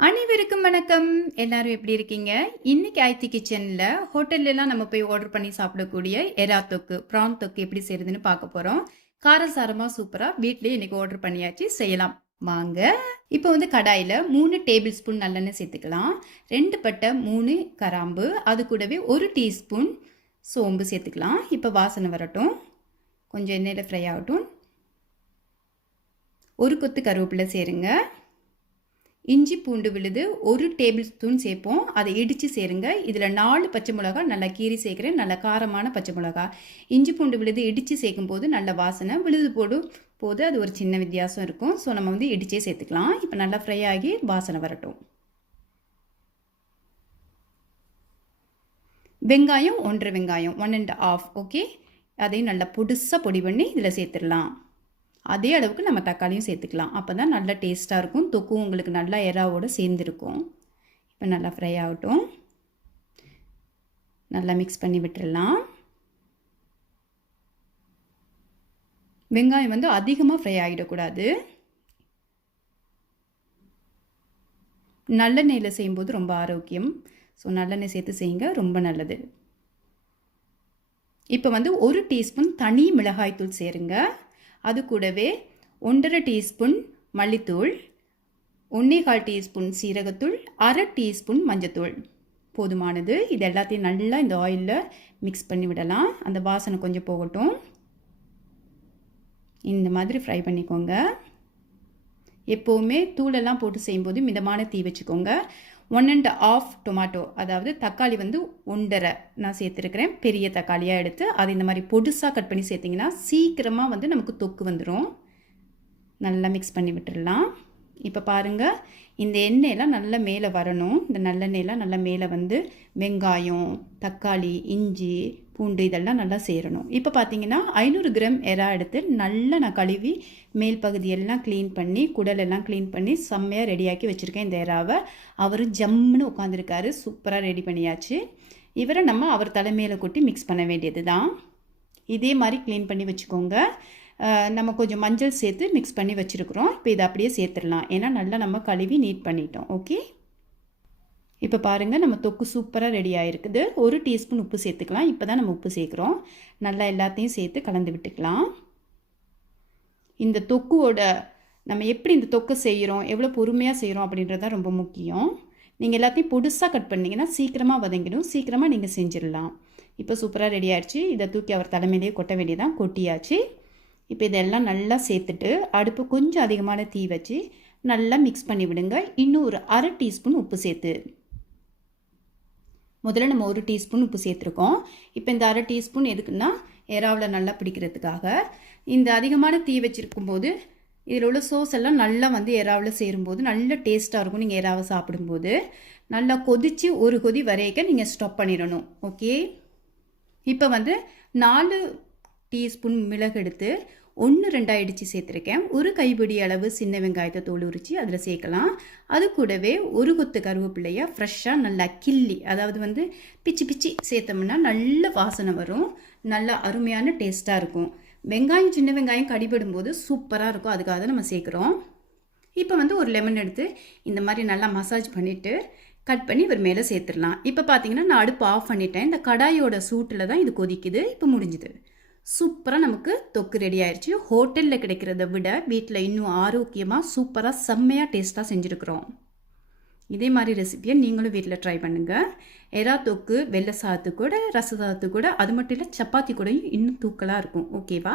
அனைவருக்கும் வணக்கம். எல்லாரும் எப்படி இருக்கீங்க? இன்னைக்கு ஆயத்தி கிச்சன்ல ஹோட்டல்லாம் நம்ம போய் ஆர்டர் பண்ணி சாப்பிடக்கூடிய எறா தொக்கு, ப்ரான் தொக்கு எப்படி செய்யறதுன்னு பார்க்க போறோம். காரசாரமா சூப்பரா வீட்லயே இன்னைக்கு ஆர்டர் பண்ணியாச்சு, செய்யலாம் வாங்க. இப்போ வந்து கடாயில 3 டேபிள் ஸ்பூன் நல்லெண்ணெய் சேர்த்துக்கலாம். 2 பட்டை, 3 கிராம்பு, அது கூடவே 1 டீஸ்பூன் சோம்பு சேர்த்துக்கலாம். இப்போ வாசனை வரட்டும், கொஞ்சம் எண்ணெயில் ஃப்ரை ஆகட்டும். ஒரு கொத்து கருவேப்பிலை சேருங்க. இஞ்சி பூண்டு விழுது 1 டேபிள் ஸ்பூன் சேர்ப்போம், அதை இடித்து சேருங்க. இதில் 4 பச்சை மிளகா நல்லா கீரி சேர்க்குறேன், நல்ல காரமான பச்சை மிளகா. இஞ்சி பூண்டு விழுது இடித்து சேர்க்கும் போது நல்ல வாசனை, விழுது போடும் போது அது ஒரு சின்ன வித்தியாசம் இருக்கும். ஸோ நம்ம வந்து இடிச்சே சேர்த்துக்கலாம். இப்போ நல்லா ஃப்ரை ஆகி வாசனை வரட்டும். வெங்காயம் 1 வெங்காயம் 1 1/2, ஓகே, அதையும் நல்லா பொடிசாக பொடி பண்ணி இதில் சேர்த்துடலாம். அதே அளவுக்கு நம்ம தக்காளியும் சேர்த்துக்கலாம். அப்போ தான் நல்லா டேஸ்ட்டாக இருக்கும். தொக்கும் உங்களுக்கு நல்லா எறாவோடு சேர்ந்துருக்கும். இப்போ நல்லா ஃப்ரை ஆகட்டும். நல்லா மிக்ஸ் பண்ணி விட்டுடலாம். வெங்காயம் வந்து அதிகமாக ஃப்ரை ஆகிடக்கூடாது. நல்லெண்ணெயில் செய்யும்போது ரொம்ப ஆரோக்கியம். ஸோ நல்லெண்ணெய் சேர்த்து செய்யுங்க, ரொம்ப நல்லது. இப்போ வந்து 1 டீஸ்பூன் தனி மிளகாய்த்தூள் சேருங்க. அது கூடவே 1/2 டீஸ்பூன் மல்லித்தூள், 1/4 டீஸ்பூன் சீரகத்தூள், 1/2 டீஸ்பூன் மஞ்சத்தூள் போதுமானது. இது எல்லாத்தையும் நல்லா இந்த ஆயிலில் மிக்ஸ் பண்ணி விடலாம். அந்த வாசனை கொஞ்சம் போகட்டும். இந்த மாதிரி ஃப்ரை பண்ணிக்கோங்க. எப்போவுமே தூளெல்லாம் போட்டு செய்யும்போது மிதமான தீ வச்சுக்கோங்க. 1 1/2 டொமாட்டோ, அதாவது தக்காளி வந்து 1.5 நான் சேர்த்துருக்கிறேன். பெரிய தக்காளியாக எடுத்து அதை இந்த மாதிரி பொடுசாக கட் பண்ணி சேர்த்திங்கன்னா சீக்கிரமாக வந்து நமக்கு தொக்கு வந்துடும். நல்லா மிக்ஸ் பண்ணி விட்டுடலாம். இப்போ பாருங்கள், இந்த எண்ணெயெல்லாம் நல்லா மேலே வரணும். இந்த நல்லெண்ணெயெல்லாம் நல்லா மேலே வந்து வெங்காயம், தக்காளி, இஞ்சி பூண்டு இதெல்லாம் நல்லா சேரணும். இப்போ பார்த்தீங்கன்னா 500 கிராம் எறா எடுத்து நல்லா நான் கழுவி மேல் பகுதியெல்லாம் க்ளீன் பண்ணி குடலெல்லாம் க்ளீன் பண்ணி செம்மையாக ரெடியாக்கி வச்சுருக்கேன். இந்த எறாவை அவர் ஜம்முன்னு உட்காந்துருக்காரு, சூப்பராக ரெடி பண்ணியாச்சு. இவரை நம்ம அவர் தலைமையில் கொட்டி மிக்ஸ் பண்ண வேண்டியது தான். இதே மாதிரி க்ளீன் பண்ணி வச்சுக்கோங்க. நம்ம கொஞ்சம் மஞ்சள் சேர்த்து மிக்ஸ் பண்ணி வச்சுருக்குறோம். இப்போ இதை அப்படியே சேர்த்துடலாம், ஏன்னா நல்லா நம்ம கழுவி நீட் பண்ணிட்டோம். ஓகே, இப்போ பாருங்கள், நம்ம தொக்கு சூப்பராக ரெடி ஆகிருக்குது. 1 டீஸ்பூன் உப்பு சேர்த்துக்கலாம். இப்போ தான் நம்ம உப்பு சேர்க்குறோம். நல்லா எல்லாத்தையும் சேர்த்து கலந்து விட்டுக்கலாம். இந்த தொக்குவோட நம்ம எப்படி இந்த தொக்கை செய்கிறோம், எவ்வளோ பொறுமையாக செய்கிறோம் அப்படின்றது தான் ரொம்ப முக்கியம். நீங்கள் எல்லாத்தையும் பொடுசாக கட் பண்ணிங்கன்னா சீக்கிரமாக வதங்கிடும், சீக்கிரமாக நீங்கள் செஞ்சிடலாம். இப்போ சூப்பராக ரெடி ஆகிடுச்சு. இதை தூக்கி அவர் தலைமையிலேயே கொட்ட வேண்டியதான். கொட்டியாச்சு. இப்போ இதெல்லாம் நல்லா சேர்த்துட்டு அடுப்பு கொஞ்சம் அதிகமான தீ வச்சு நல்லா மிக்ஸ் பண்ணி விடுங்க. இன்னும் ஒரு 1/2 டீஸ்பூன் உப்பு சேர்த்து, முதல்ல நம்ம 1 டீஸ்பூன் உப்பு சேர்த்துருக்கோம். இப்போ இந்த 1/2 டீஸ்பூன் எதுக்குன்னா எறாவில் நல்லா பிடிக்கிறதுக்காக. இந்த அதிகமான தீ வச்சுருக்கும் போது இதில் உள்ள சோஸ் எல்லாம் நல்லா வந்து எறாவில் சேரும்போது நல்ல டேஸ்ட்டாக இருக்கும். நீங்கள் எறாவை சாப்பிடும்போது நல்லா கொதித்து ஒரு கொதி வரைக்கும் நீங்கள் ஸ்டாப் பண்ணிடணும். ஓகே, இப்போ வந்து 4 டீஸ்பூன் மிளகு எடுத்து 1 2 இடித்து சேர்த்துருக்கேன். ஒரு கைப்பிடி அளவு சின்ன வெங்காயத்தை தோல் உரித்து அதில் சேர்க்கலாம். அது கூடவே ஒரு கொத்து கருவேப்பிலையை ஃப்ரெஷ்ஷாக நல்லா கிள்ளி, அதாவது வந்து பிச்சு பிச்சு சேர்த்தோம்னா நல்ல வாசனை வரும், நல்ல அருமையான டேஸ்ட்டாக இருக்கும். வெங்காயம் சின்ன வெங்காயம் கடிபடும் போது சூப்பராக இருக்கும், அதுக்காக தான் நம்ம சேர்க்குறோம். இப்போ வந்து ஒரு லெமன் எடுத்து இந்த மாதிரி நல்லா மசாஜ் பண்ணிவிட்டு கட் பண்ணி இவர் மேலே சேர்த்துடலாம். இப்போ பார்த்தீங்கன்னா நான் அடுப்பு ஆஃப் பண்ணிட்டேன். இந்த கடாயோட சூட்டில் தான் இது கொதிக்குது. இப்போ முடிஞ்சுது. சூப்பராக நமக்கு தொக்கு ரெடி ஆயிடுச்சு. ஹோட்டலில் கிடைக்கிறத விட வீட்டில் இன்னும் ஆரோக்கியமாக சூப்பராக செம்மையாக டேஸ்ட்டாக செஞ்சுருக்குறோம். இதே மாதிரி ரெசிபியை நீங்களும் வீட்டில் ட்ரை பண்ணுங்கள். எறா தொக்கு வெள்ளை சாதத்து கூட, ரச சாதத்து கூட, அது மட்டும் இல்லை சப்பாத்தி கூடயும் இன்னும் தூக்கலாக இருக்கும். ஓகேவா,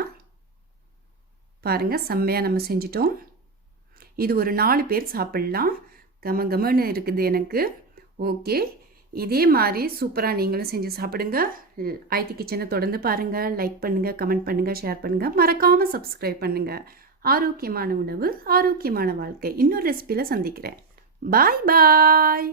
பாருங்கள், செம்மையாக நம்ம செஞ்சிட்டோம். இது ஒரு 4 பேர் சாப்பிட்லாம். கமன்னு இருக்குது எனக்கு. ஓகே, இதே மாதிரி சூப்பராக நீங்களும் செஞ்சு சாப்பிடுங்க. ஆயத்தி கிச்சனை தொடர்ந்து பாருங்கள், லைக் பண்ணுங்கள், கமெண்ட் பண்ணுங்கள், ஷேர் பண்ணுங்கள், மறக்காமல் சப்ஸ்கிரைப் பண்ணுங்கள். ஆரோக்கியமான உணவு, ஆரோக்கியமான வாழ்க்கை. இன்னொரு ரெசிபியில் சந்திக்கிறேன். பாய் பாய்.